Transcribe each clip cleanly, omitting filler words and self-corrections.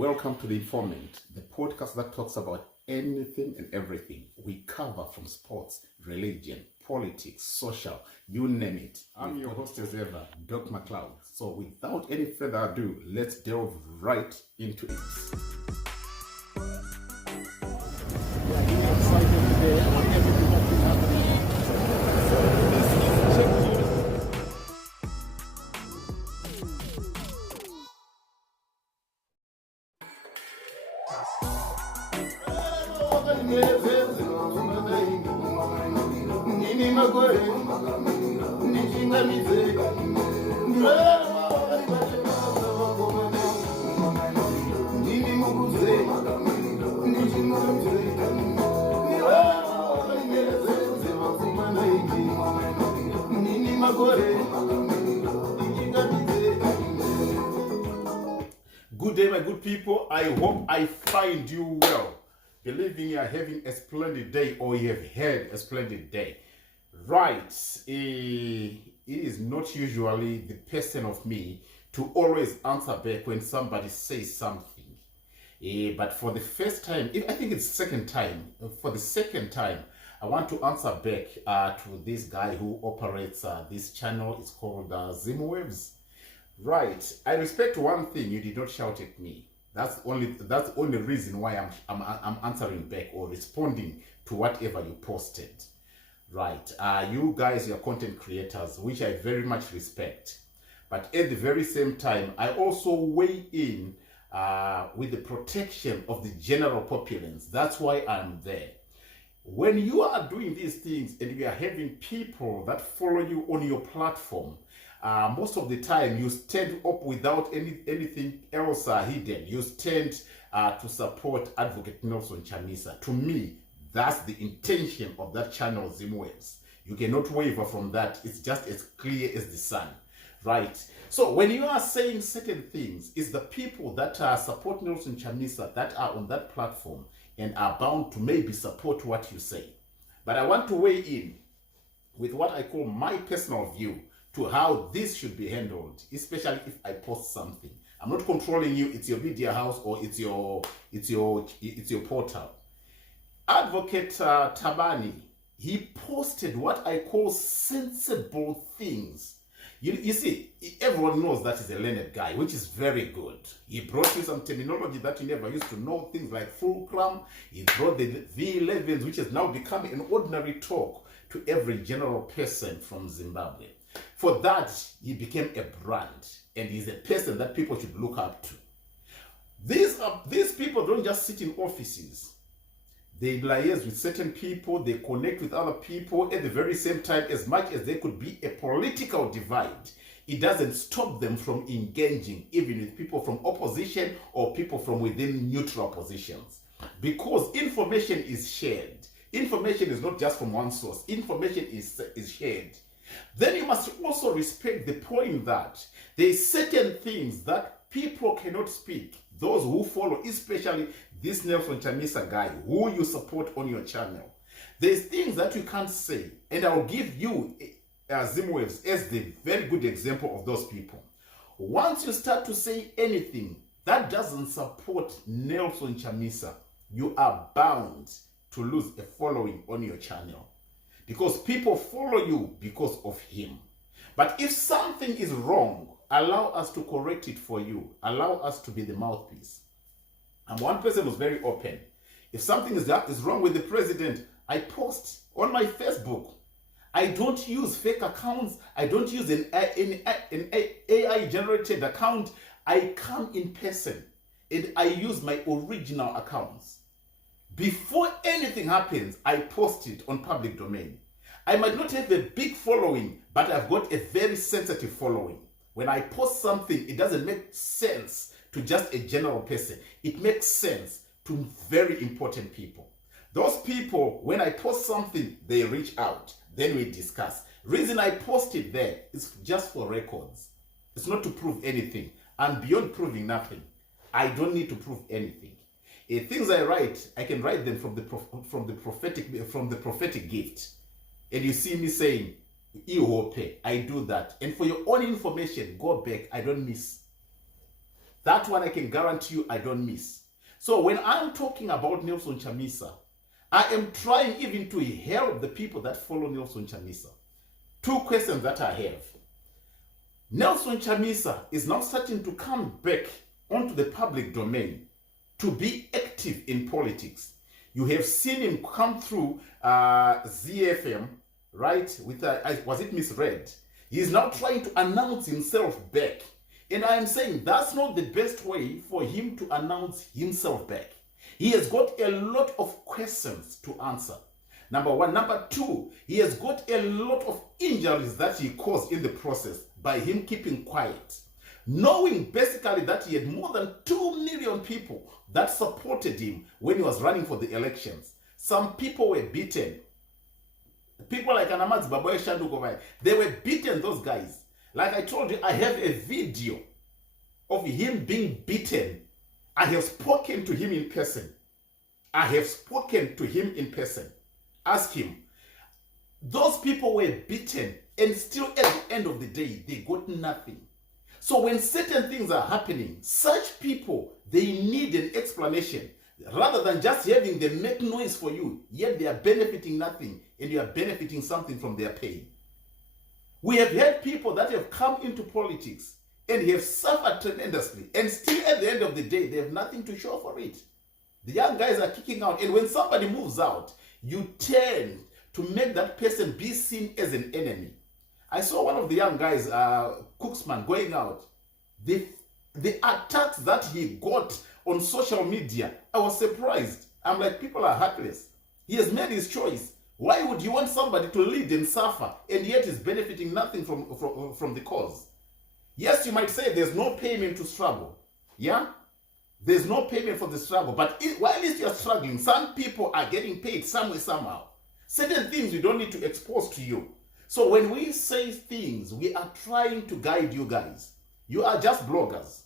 Welcome to The Informant, the podcast that talks about anything and everything. We cover from sports, religion, politics, social, you name it. I'm your host as ever, Doc McLeod. So without any further ado, let's delve right into it. Good day, my good people. I hope I find you well. Believing you are having a splendid day, or you have had a splendid day. Right. It is not usually the person of me to always answer back when somebody says something. But for the first time, I think it's second time, for the second time, I want to answer back to this guy who operates this channel. It's called Zimbabwe. Right. I respect one thing. You did not shout at me. That's the only reason why I'm answering back or responding to whatever you posted. Right. You guys, you're content creators, which I very much respect. But at the very same time, I also weigh in with the protection of the general populace. That's why I'm there. When you are doing these things and you are having people that follow you on your platform, most of the time you stand up without anything else hidden. You stand to support Advocate Nelson Chamisa. To me, that's the intention of that channel, Zimbabwe. You cannot waver from that. It's just as clear as the sun, right? So when you are saying certain things, it's the people that support Nelson Chamisa that are on that platform and are bound to maybe support what you say. But I want to weigh in with what I call my personal view to how this should be handled, especially if I post something. I'm not controlling you. It's your media house or it's your portal. Advocate Tabani, he posted what I call sensible things. You see, everyone knows that he's a learned guy, which is very good. He brought you some terminology that you never used to know, things like fulcrum. He brought the V11s, which has now become an ordinary talk to every general person from Zimbabwe. For that, he became a brand, and he's a person that people should look up to. These people don't just sit in offices. They liaise with certain people, they connect with other people at the very same time. As much as there could be a political divide, it doesn't stop them from engaging even with people from opposition or people from within neutral positions. Because information is shared. Information is not just from one source. Information is shared. Then you must also respect the point that there are certain things that people cannot speak. Those who follow, especially this Nelson Chamisa guy, who you support on your channel. There's things that you can't say. And I'll give you Zimbabwe as the very good example of those people. Once you start to say anything that doesn't support Nelson Chamisa, you are bound to lose a following on your channel. Because people follow you because of him. But if something is wrong, allow us to correct it for you. Allow us to be the mouthpiece. And one person was very open. If something is wrong with the president, I post on my Facebook. I don't use fake accounts. I don't use an AI-generated account. I come in person and I use my original accounts. Before anything happens, I post it on public domain. I might not have a big following, but I've got a very sensitive following. When I post something, it doesn't make sense to just a general person. It makes sense to very important people. Those people, when I post something, they reach out. Then we discuss. Reason I post it there is just for records. It's not to prove anything. And beyond proving nothing, I don't need to prove anything. Things I write, I can write them from the prophetic gift. And you see me saying, I do that. And for your own information, go back. I don't miss. That one I can guarantee you I don't miss. So when I'm talking about Nelson Chamisa, I am trying even to help the people that follow Nelson Chamisa. Two questions that I have. Nelson Chamisa is now starting to come back onto the public domain to be active in politics. You have seen him come through ZFM, right? With was it misread? He is now trying to announce himself back. And I am saying that's not the best way for him to announce himself back. He has got a lot of questions to answer. Number one. Number two, he has got a lot of injuries that he caused in the process by him keeping quiet. Knowing basically that he had more than 2 million people that supported him when he was running for the elections. Some people were beaten. People like Zimbabwe, Shandugovai, they were beaten, those guys. Like I told you, I have a video of him being beaten. I have spoken to him in person. I have spoken to him in person. Ask him. Those people were beaten, and still at the end of the day, they got nothing. So when certain things are happening, such people, they need an explanation. Rather than just having them make noise for you, yet they are benefiting nothing, and you are benefiting something from their pain. We have had people that have come into politics and have suffered tremendously, and still at the end of the day, they have nothing to show for it. The young guys are kicking out, and when somebody moves out, you tend to make that person be seen as an enemy. I saw one of the young guys, Cooksman, going out. The attacks that he got on social media, I was surprised. I'm like, people are heartless. He has made his choice. Why would you want somebody to lead and suffer, and yet is benefiting nothing from the cause? Yes, you might say there's no payment to struggle. Yeah? There's no payment for the struggle. But while at least you're struggling, some people are getting paid some way, somehow. Certain things we don't need to expose to you. So when we say things, we are trying to guide you guys. You are just bloggers.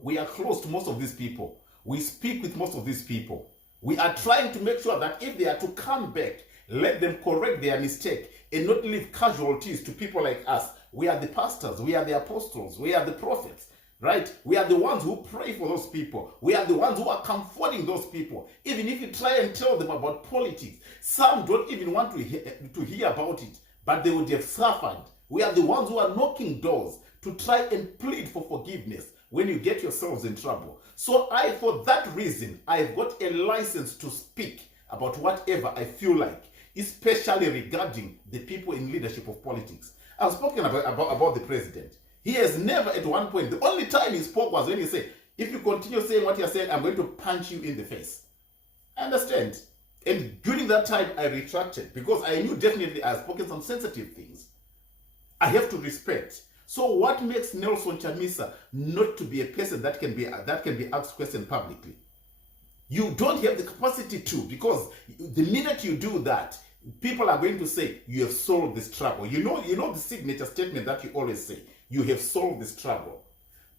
We are close to most of these people. We speak with most of these people. We are trying to make sure that if they are to come back, let them correct their mistake and not leave casualties to people like us. We are the pastors, we are the apostles, we are the prophets, right? We are the ones who pray for those people. We are the ones who are comforting those people. Even if you try and tell them about politics, some don't even want to hear about it, but they would have suffered. We are the ones who are knocking doors to try and plead for forgiveness when you get yourselves in trouble. So for that reason, I've got a license to speak about whatever I feel like, especially regarding the people in leadership of politics. I've spoken about the president. He has never at one point, the only time he spoke was when he said, if you continue saying what you're saying, I'm going to punch you in the face. I understand. And during that time, I retracted because I knew definitely I had spoken some sensitive things. I have to respect. So what makes Nelson Chamisa not to be a person that can be asked questions publicly? You don't have the capacity to, because the minute you do that, people are going to say, you have solved this trouble. You know the signature statement that you always say, you have solved this trouble.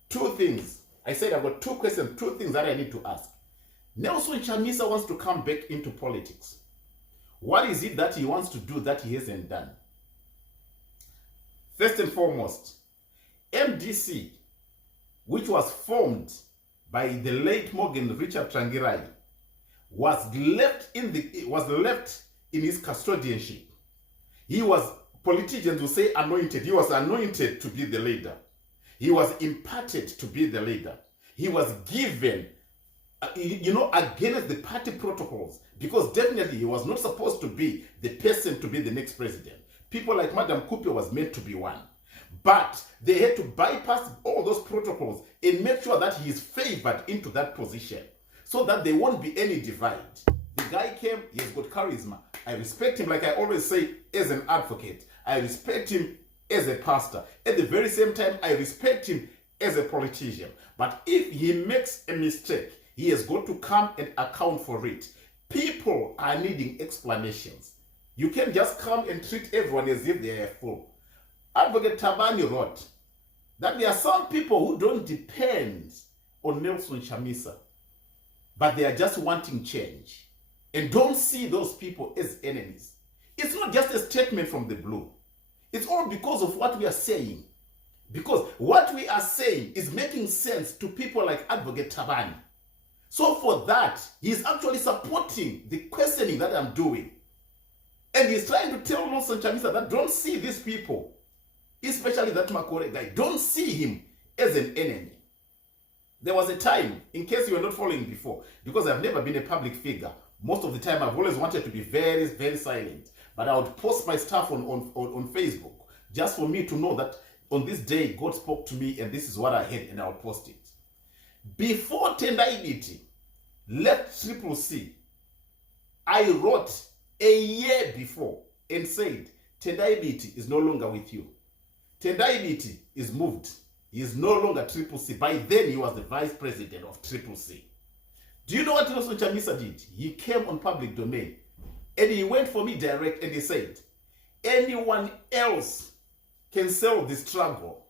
Two things. I said I've got two questions, two things that I need to ask. Nelson Chamisa wants to come back into politics. What is it that he wants to do that he hasn't done? First and foremost, MDC, which was formed by the late Morgan Richard Tsvangirai, was left in his custodianship. He was, politicians will say anointed. He was anointed to be the leader. He was imparted to be the leader. He was given, against the party protocols, because definitely he was not supposed to be the person to be the next president. People like Madam Kupe was meant to be one. But they had to bypass all those protocols and make sure that he is favored into that position so that there won't be any divide. The guy came, he has got charisma. I respect him, like I always say, as an advocate. I respect him as a pastor. At the very same time, I respect him as a politician. But if he makes a mistake, he has got to come and account for it. People are needing explanations. You can't just come and treat everyone as if they are a fool. Advocate Tabani wrote that there are some people who don't depend on Nelson Chamisa, but they are just wanting change and don't see those people as enemies. It's not just a statement from the blue. It's all because of what we are saying. Because what we are saying is making sense to people like Advocate Tabani. So for that, he's actually supporting the questioning that I'm doing. And he's trying to tell Nelson Chamisa that don't see these people, especially that Makore guy, don't see him as an enemy. There was a time, in case you were not following before, because I've never been a public figure, most of the time I've always wanted to be very, very silent. But I would post my stuff on Facebook, just for me to know that on this day, God spoke to me and this is what I heard, and I'll post it. Before Tendaibiti left Triple C, I wrote a year before and said, Tendaibiti is no longer with you. Tendaibiti is moved. He is no longer Triple C. By then, he was the vice president of Triple C. Do you know what Nelson Chamisa did? He came on public domain and he went for me direct and he said, anyone else can sell the struggle,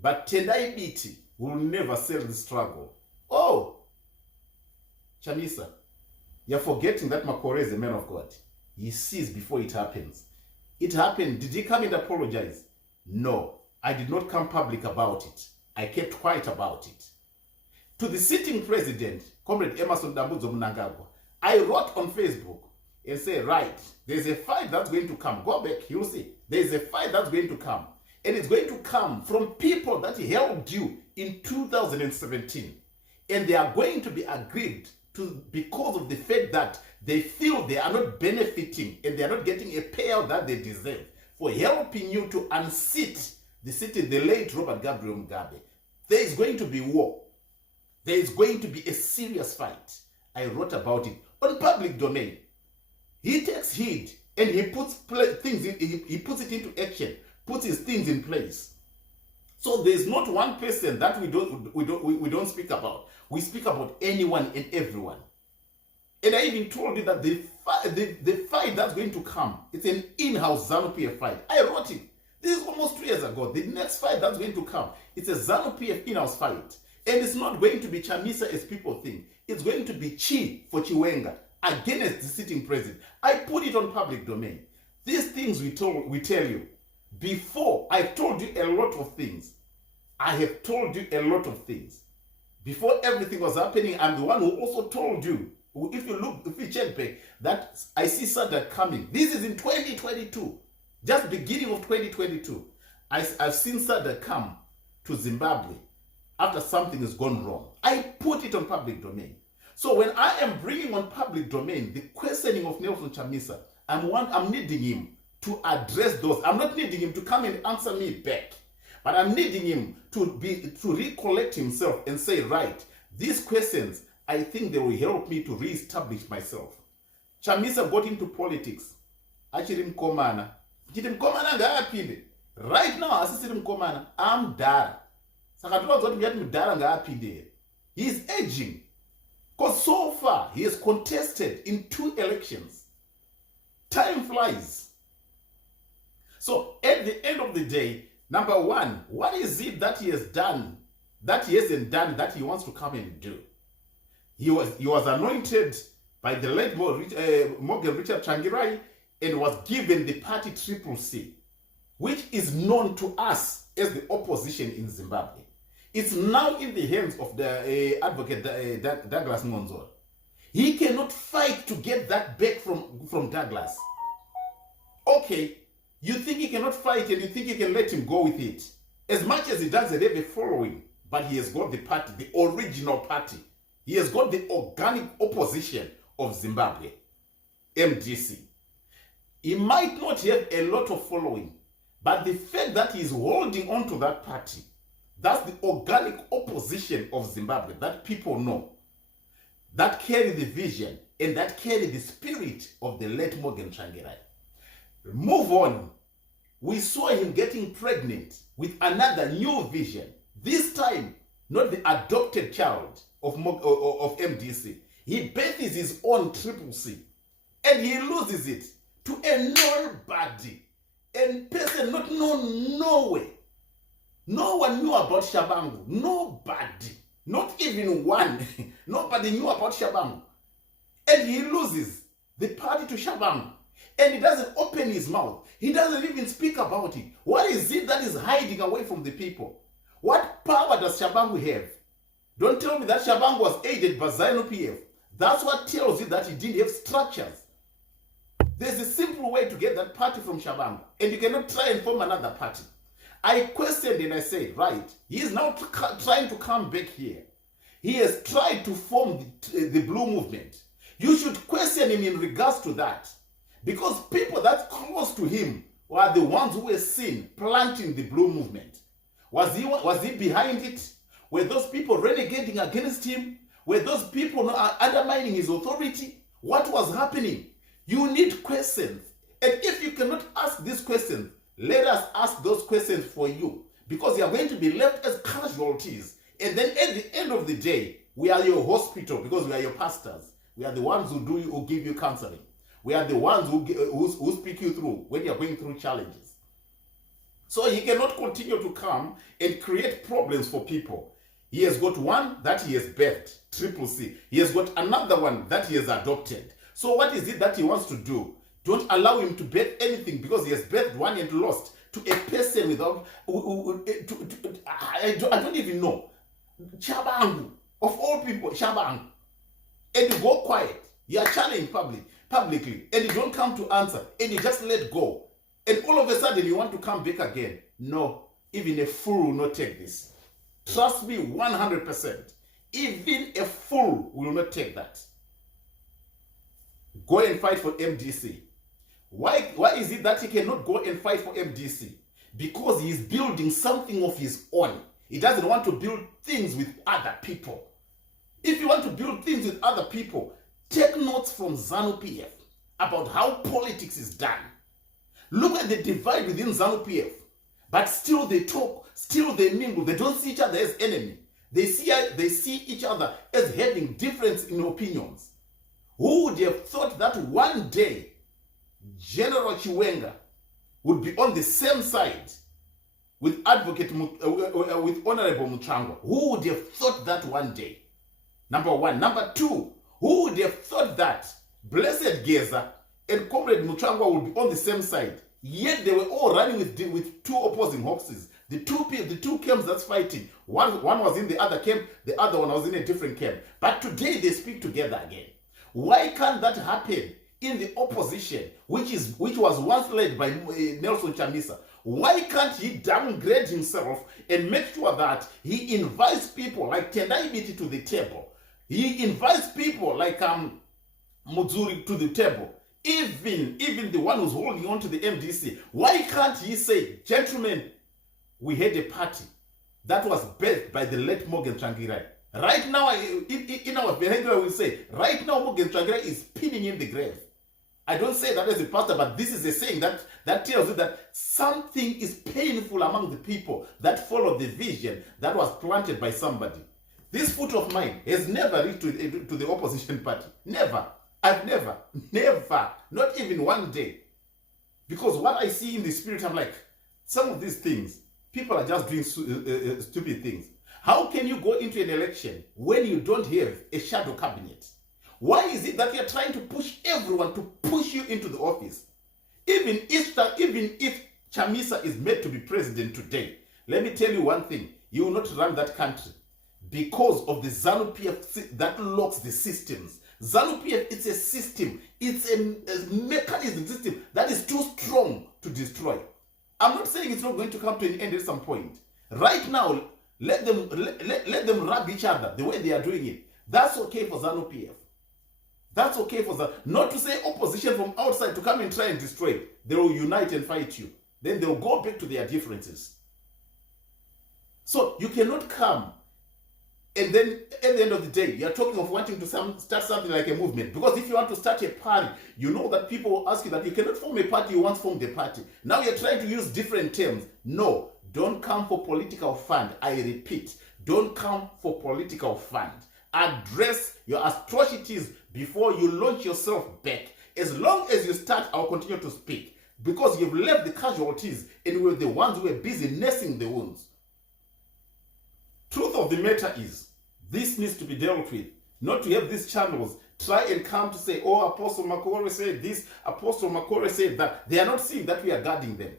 but Tendaibiti will never sell the struggle. Oh, Chamisa, you're forgetting that Makore is a man of God. He sees before it happens. It happened. Did he come and apologize? No. I did not come public about it. I kept quiet about it. To the sitting president, Comrade Emerson Dambudzo Mnangagwa, I wrote on Facebook and said, right, there's a fight that's going to come. Go back, you'll see. There's a fight that's going to come. And it's going to come from people that helped you in 2017. And they are going to be aggrieved to because of the fact that they feel they are not benefiting and they are not getting a payout that they deserve for helping you to unseat the city, the late Robert Gabriel Mugabe. There is going to be war. There is going to be a serious fight. I wrote about it on public domain. He takes heed and he puts things he puts it into action, puts his things in place. So there's not one person that we don't speak about. We speak about anyone and everyone. And I even told you that the fight that's going to come, it's an in-house Zanopf fight. I wrote it. This is almost 2 years ago. The next fight that's going to come, it's a Zanopf in-house fight. And it's not going to be Chamisa as people think. It's going to be Chi for Chiwenga against the sitting president. I put it on public domain. These things we tell you. Before, I've told you a lot of things. I have told you a lot of things. Before everything was happening, I'm the one who also told you, if you check back, that I see Sadat coming. This is in 2022. Just beginning of 2022. I've seen Sadat come to Zimbabwe after something has gone wrong. I put it on public domain. So when I am bringing on public domain the questioning of Nelson Chamisa, I'm needing him to address those. I'm not needing him to come and answer me back, but I'm needing him to recollect himself and say, right, these questions, I think they will help me to reestablish myself. Chamisa got into politics. Achiri mkomana. Chiti mkomana ngaapinde. Right now, asisiri mkomana, I'm dara. Saka told what we had mudara ngaapinde. He is aging. Because so far, he has contested in 2 elections. Time flies. So at the end of the day, number one, what is it that he has done, that he hasn't done, that he wants to come and do? He was anointed by the late Morgan Richard Tsvangirai and was given the party Triple C, which is known to us as the opposition in Zimbabwe. It's now in the hands of the advocate Douglas Monzor. He cannot fight to get that back from Douglas. Okay, you think he cannot fight and you think you can let him go with it. As much as he doesn't have a following, but he has got the party, the original party. He has got the organic opposition of Zimbabwe, MDC. He might not have a lot of following, but the fact that he is holding on to that party, that's the organic opposition of Zimbabwe that people know, that carry the vision and that carry the spirit of the late Morgan Tsvangirai. Move on. We saw him getting pregnant with another new vision. This time, not the adopted child of MDC. He births his own Triple C. And he loses it to a nobody. A person not known nowhere. No one knew about Shabbang. Nobody. Not even one. Nobody knew about Shabbang. And he loses the party to Shabbang. And he doesn't open his mouth. He doesn't even speak about it. What is it that is hiding away from the people? What power does Shabbang have? Don't tell me that Shabbang was aided by Zanopf. That's what tells you that he didn't have structures. There's a simple way to get that party from Shabbang, and you cannot try and form another party. I questioned and I said, right, he is now trying to come back here. He has tried to form the Blue Movement. You should question him in regards to that. Because people that close to him were the ones who were seen planting the Blue Movement. Was he behind it? Were those people renegating against him? Were those people undermining his authority? What was happening? You need questions. And if you cannot ask these questions, let us ask those questions for you. Because you are going to be left as casualties. And then at the end of the day, we are your hospital because we are your pastors. We are the ones who give you counseling. We are the ones who speak you through when you are going through challenges. So he cannot continue to come and create problems for people. He has got one that he has birthed, Triple C. He has got another one that he has adopted. So what is it that he wants to do? Don't allow him to birth anything because he has birthed one and lost to a person without... I don't even know. Shabbang, of all people, Shabbang. And you go quiet. You are challenged publicly. And you don't come to answer. And you just let go. And all of a sudden you want to come back again. No. Even a fool will not take this. Trust me 100%. Even a fool will not take that. Go and fight for MDC. Why is it that he cannot go and fight for MDC? Because he is building something of his own. He doesn't want to build things with other people. If you want to build things with other people, take notes from ZANU-PF about how politics is done. Look at the divide within ZANU-PF. But still they talk, still they mingle. They don't see each other as enemy. They see each other as having difference in opinions. Who would have thought that one day General Chiwenga would be on the same side with with Honorable Muchangwa? Who would have thought that one day? Number one. Number two, who would have thought that Blessed Geza and Comrade Muchangwa would be on the same side? Yet they were all running with two opposing horses. The two camps that's fighting. One was in the other camp, the other one was in a different camp. But today they speak together again. Why can't that happen in the opposition, which was once led by Nelson Chamisa? Why can't he downgrade himself and make sure that he invites people like Tendai Biti to the table? He invites people like Muzuri to the table. Even the one who's holding on to the MDC. Why can't he say, gentlemen, we had a party that was birthed by the late Morgan Tsvangirai. Right now, in our behavior, we say, right now Morgan Tsvangirai is pinning in the grave. I don't say that as a pastor, but this is a saying that tells you that something is painful among the people that follow the vision that was planted by somebody. This foot of mine has never reached to the opposition party. Never. I've never, not even one day. Because what I see in the spirit, I'm like, some of these things, people are just doing stupid things. How can you go into an election when you don't have a shadow cabinet? Why is it that you're trying to push everyone to push you into the office? Even if Chamisa is made to be president today, let me tell you one thing, you will not run that country because of the ZANU-PF that locks the systems. ZANU-PF, it's a system, it's a mechanism system that is too strong to destroy. I'm not saying it's not going to come to an end at some point. Right now, let them rub each other the way they are doing it. That's okay for ZANU-PF. That's okay for that. Not to say opposition from outside to come and try and destroy it. They will unite and fight you. Then they'll go back to their differences. So you cannot come and then at the end of the day, you're talking of wanting to start something like a movement. Because if you want to start a party, you know that people will ask you that you cannot form a party, you once formed a party. Now you're trying to use different terms. No, don't come for political fund. I repeat, don't come for political fund. Address your atrocities before you launch yourself back. As long as you start, I'll continue to speak. Because you've left the casualties and we're the ones who are busy nursing the wounds. Truth of the matter is, this needs to be dealt with. Not to have these channels try and come to say, oh, Apostle Makore said this, Apostle Makore said that. They are not seeing that we are guarding them.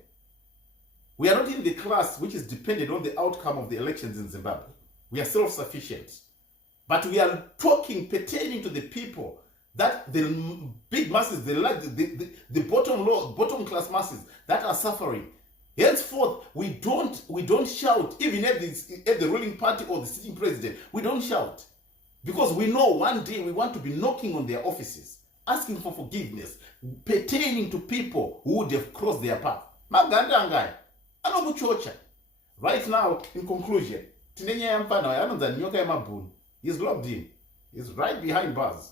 We are not in the class which is dependent on the outcome of the elections in Zimbabwe. We are self-sufficient. But we are talking pertaining to the people, that the big masses, the bottom class masses that are suffering. Henceforth, we don't shout, even at the ruling party or the sitting president. We don't shout. Because we know one day we want to be knocking on their offices, asking for forgiveness, pertaining to people who would have crossed their path. Magandangai, anokuchocha. Right now, in conclusion, he's locked in. He's right behind bars.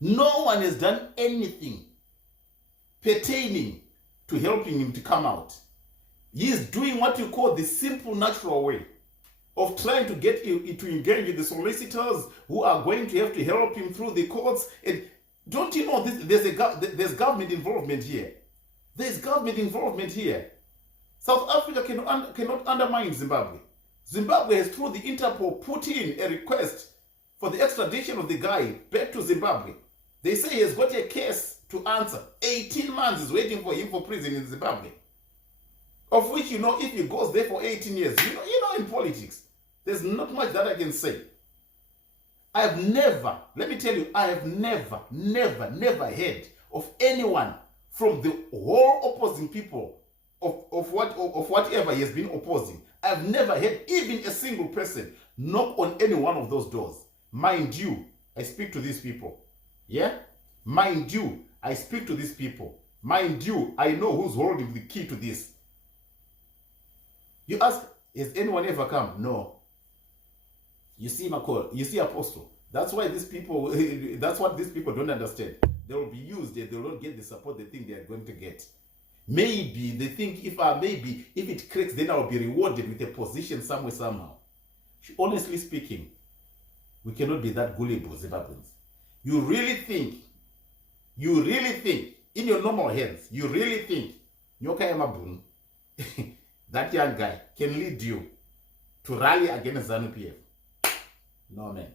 No one has done anything pertaining to helping him to come out. He is doing what you call the simple, natural way of trying to get you to engage with the solicitors who are going to have to help him through the courts. And don't you know there's government involvement here? There's government involvement here. South Africa cannot undermine Zimbabwe. Zimbabwe has, through the Interpol, put in a request for the extradition of the guy back to Zimbabwe. They say he has got a case to answer. 18 months is waiting for him for prison in Zimbabwe. Of which, you know, if he goes there for 18 years, you know, in politics, there's not much that I can say. I have never, let me tell you, I have never heard of anyone from the whole opposing people of whatever he has been opposing. I've never heard even a single person knock on any one of those doors. Mind you, I speak to these people. Yeah? Mind you, I speak to these people. Mind you, I know who's holding the key to this. You ask, has anyone ever come? No. You see, McCall, you see, Apostle. That's why these people, that's what these people don't understand. They will be used, they will not get the support they think they are going to get. Maybe they think if it cracks, then I'll be rewarded with a position somewhere, somehow. Honestly speaking, we cannot be that gullible, Zimbabweans. You really think, in your normal heads, you really think, Nyoka Yamabun, that young guy can lead you to rally against ZANU-PF? No, man.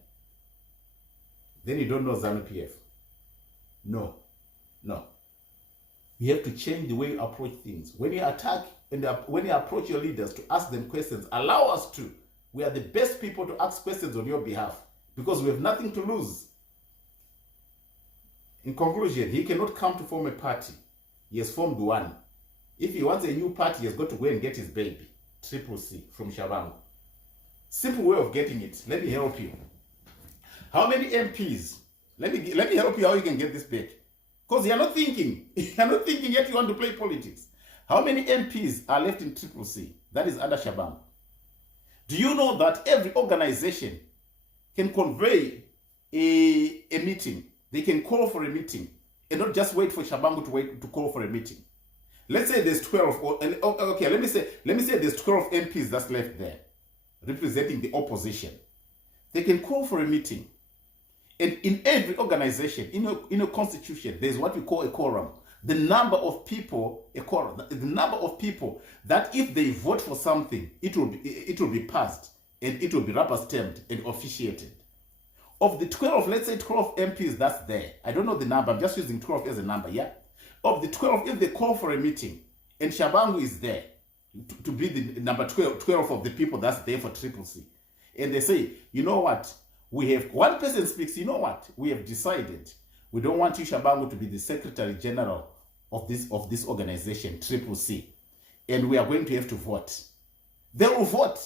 Then you don't know ZANU-PF. No. You have to change the way you approach things. When you attack and when you approach your leaders to ask them questions, allow us to. We are the best people to ask questions on your behalf because we have nothing to lose. In conclusion, he cannot come to form a party. He has formed one. If he wants a new party, he has got to go and get his baby, Triple C, from Shabbang. Simple way of getting it. Let me help you. How many MPs? Let me help you how you can get this back. Because you're not thinking. You're not thinking yet you want to play politics. How many MPs are left in Triple C? That is under Shabbang. Do you know that every organization can convey a meeting? They can call for a meeting and not just wait for Shabbang to call for a meeting. Let's say there's 12, okay, let me say there's 12 MPs that's left there representing the opposition. They can call for a meeting. And in every organization, in a constitution, there's what we call a quorum. The number of people, a quorum, the number of people that if they vote for something, it will be passed and it will be rubber stamped and officiated. Of the 12, let's say 12 MPs that's there, I don't know the number, I'm just using 12 as a number, yeah? Of the 12, if they call for a meeting and Shabbang is there to be the number 12 of the people that's there for Triple C, and they say, you know what, we have, one person speaks, you know what, we have decided we don't want you, Shabbang, to be the Secretary General of this organization, Triple C, and we are going to have to vote. They will vote.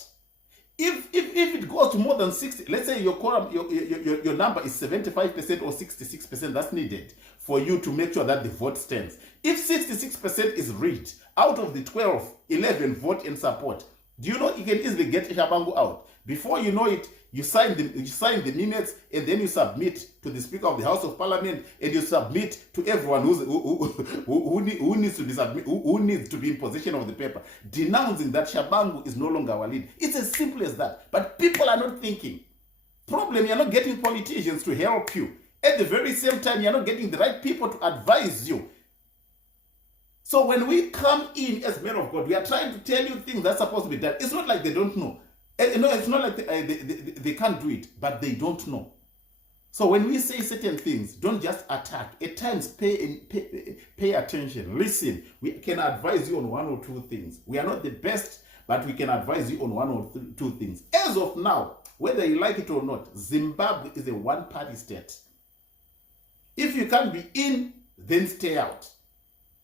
If it goes to more than 60, let's say your quorum, your number is 75% or 66% that's needed for you to make sure that the vote stands. If 66% is reached, out of the 12, 11 vote in support, do you know you can easily get Shabbang out? Before you know it, you sign the minutes and then you submit to the Speaker of the House of Parliament and you submit to everyone who needs to be in possession of the paper, denouncing that Shabbang is no longer our leader. It's as simple as that. But people are not thinking. Problem, you're not getting politicians to help you. At the very same time, you're not getting the right people to advise you. So when we come in as men of God, we are trying to tell you things that's supposed to be done. It's not like they don't know. You know, it's not like they can't do it, but they don't know. So when we say certain things, don't just attack. At times, pay attention. Listen, we can advise you on one or two things. We are not the best, but we can advise you on one or two things. As of now, whether you like it or not, Zimbabwe is a one-party state. If you can't be in, then stay out.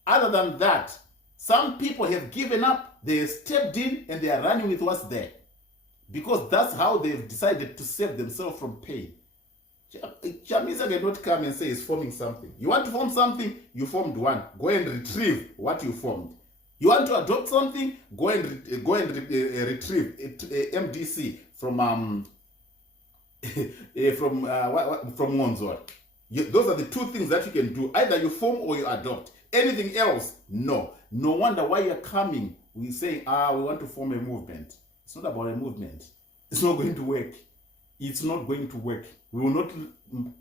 Other than that, some people have given up, they have stepped in, and they are running with what's there. Because that's how they've decided to save themselves from pain. Chamisa cannot come and say he's forming something. You want to form something, you formed one. Go and retrieve what you formed. You want to adopt something, go and retrieve MDC from Monzor. Those are the two things that you can do. Either you form or you adopt. Anything else, no. No wonder why you're coming. We say, we want to form a movement. It's not about a movement. It's not going to work. It's not going to work. We will not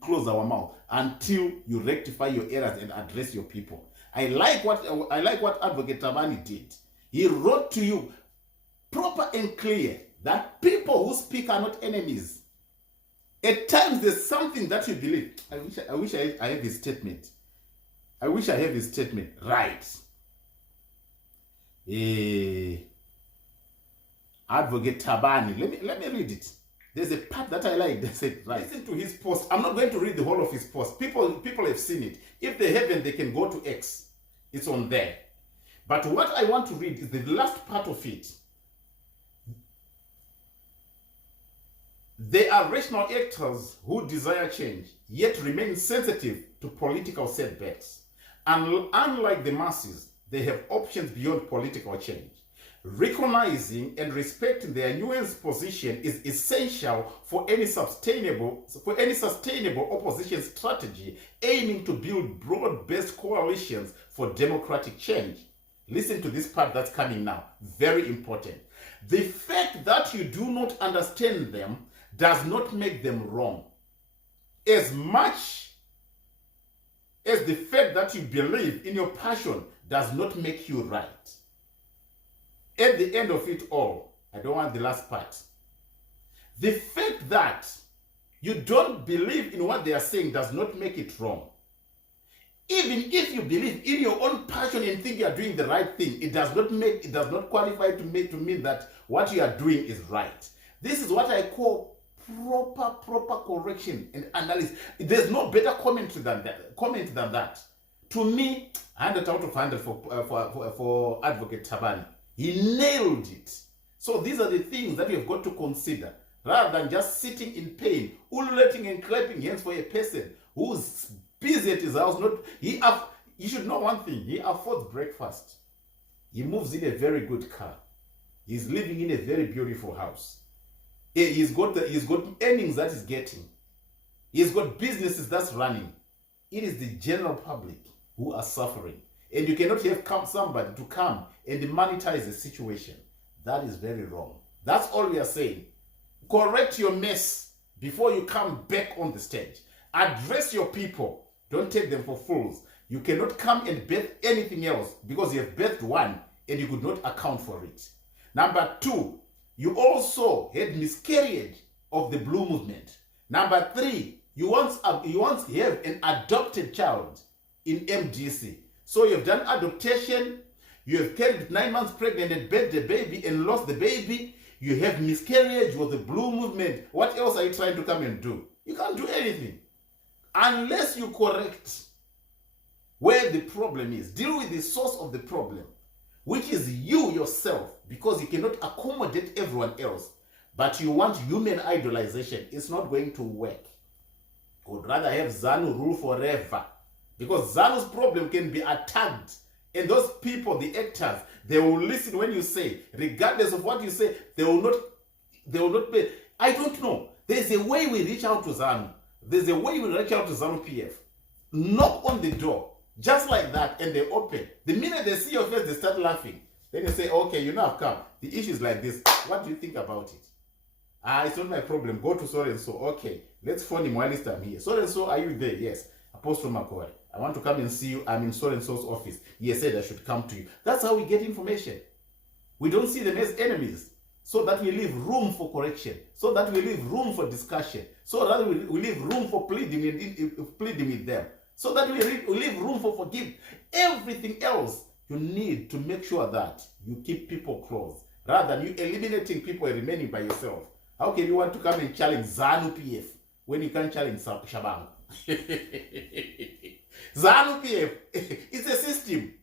close our mouth until you rectify your errors and address your people. I like what Advocate Tabani did. He wrote to you proper and clear that people who speak are not enemies. At times there's something that you believe. I wish I have his statement. I wish I have his statement. Right. Advocate Tabani. Let me read it. There's a part that I like that said, right. Listen to his post. I'm not going to read the whole of his post. People have seen it. If they haven't, they can go to X. It's on there. But what I want to read is the last part of it. There are rational actors who desire change, yet remain sensitive to political setbacks. And unlike the masses, they have options beyond political change. Recognizing and respecting their nuanced position is essential for any sustainable opposition strategy aiming to build broad-based coalitions for democratic change. Listen to this part that's coming now. Very important. The fact that you do not understand them does not make them wrong, as much as the fact that you believe in your passion does not make you right. At the end of it all, I don't want the last part. The fact that you don't believe in what they are saying does not make it wrong. Even if you believe in your own passion and think you are doing the right thing, it does not qualify to mean that what you are doing is right. This is what I call proper correction and analysis. There's no better comment than that. To me, 100 out of 100 for Advocate Tabani. He nailed it. So these are the things that you have got to consider, rather than just sitting in pain, ululating and clapping hands for a person who's busy at his house. You should know one thing. He affords breakfast. He moves in a very good car. He's living in a very beautiful house. He's got earnings that he's getting. He's got businesses that's running. It is the general public who are suffering. And you cannot have somebody to come and monetize the situation. That is very wrong. That's all we are saying. Correct your mess before you come back on the stage. Address your people. Don't take them for fools. You cannot come and bet anything else because you have bet one and you could not account for it. Number two, you also had miscarriage of the blue movement. Number three, you once have an adopted child in MDC. So you've done adoption, you have carried 9 months pregnant and birthed the baby and lost the baby. You have miscarriage with the blue movement. What else are you trying to come and do? You can't do anything. Unless you correct where the problem is. Deal with the source of the problem, which is you yourself, because you cannot accommodate everyone else. But you want human idolization. It's not going to work. I would rather have ZANU rule forever. Because ZANU's problem can be attacked. And those people, the actors, they will listen when you say, regardless of what you say, they will not pay. I don't know. There's a way we reach out to ZANU. There's a way we reach out to ZANU PF. Knock on the door, just like that, and they open. The minute they see your face, they start laughing. Then you say, okay, you know I've come. The issue is like this. What do you think about it? It's not my problem. Go to so and so. Okay, let's phone him while I'm here. So and so, are you there? Yes. Apostle McCoy, I want to come and see you. I'm in so and so's office. He said I should come to you. That's how we get information. We don't see them as enemies. so that we leave room for correction, so that we leave room for discussion, so that we leave room for pleading with them, so that we leave room for forgive. Everything else, you need to make sure that you keep people close, rather than you eliminating people and remaining by yourself. How can you want to come and challenge ZANU-PF when you can't challenge Shabbang? ZANU-PF, it's a system.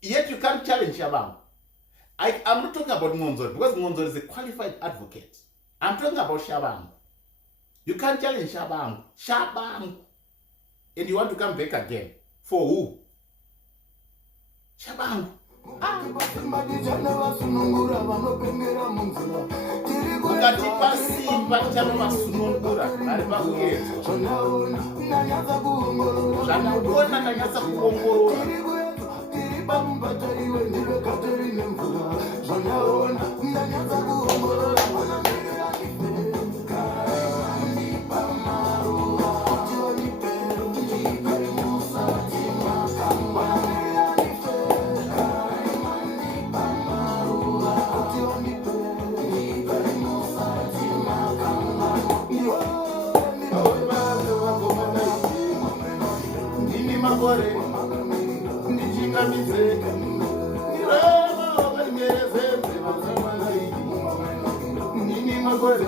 Yet you can't challenge Shabbang. I'm not talking about Ngonzor, because Ngonzor is a qualified advocate. I'm talking about Shabbang. You can't challenge Shabbang. Shabbang. And you want to come back again. For who? Shabbang. Ukatipa simba chano masunungura ari pakuedzwa zvanaona ndanyatsa kuongorora Nini magore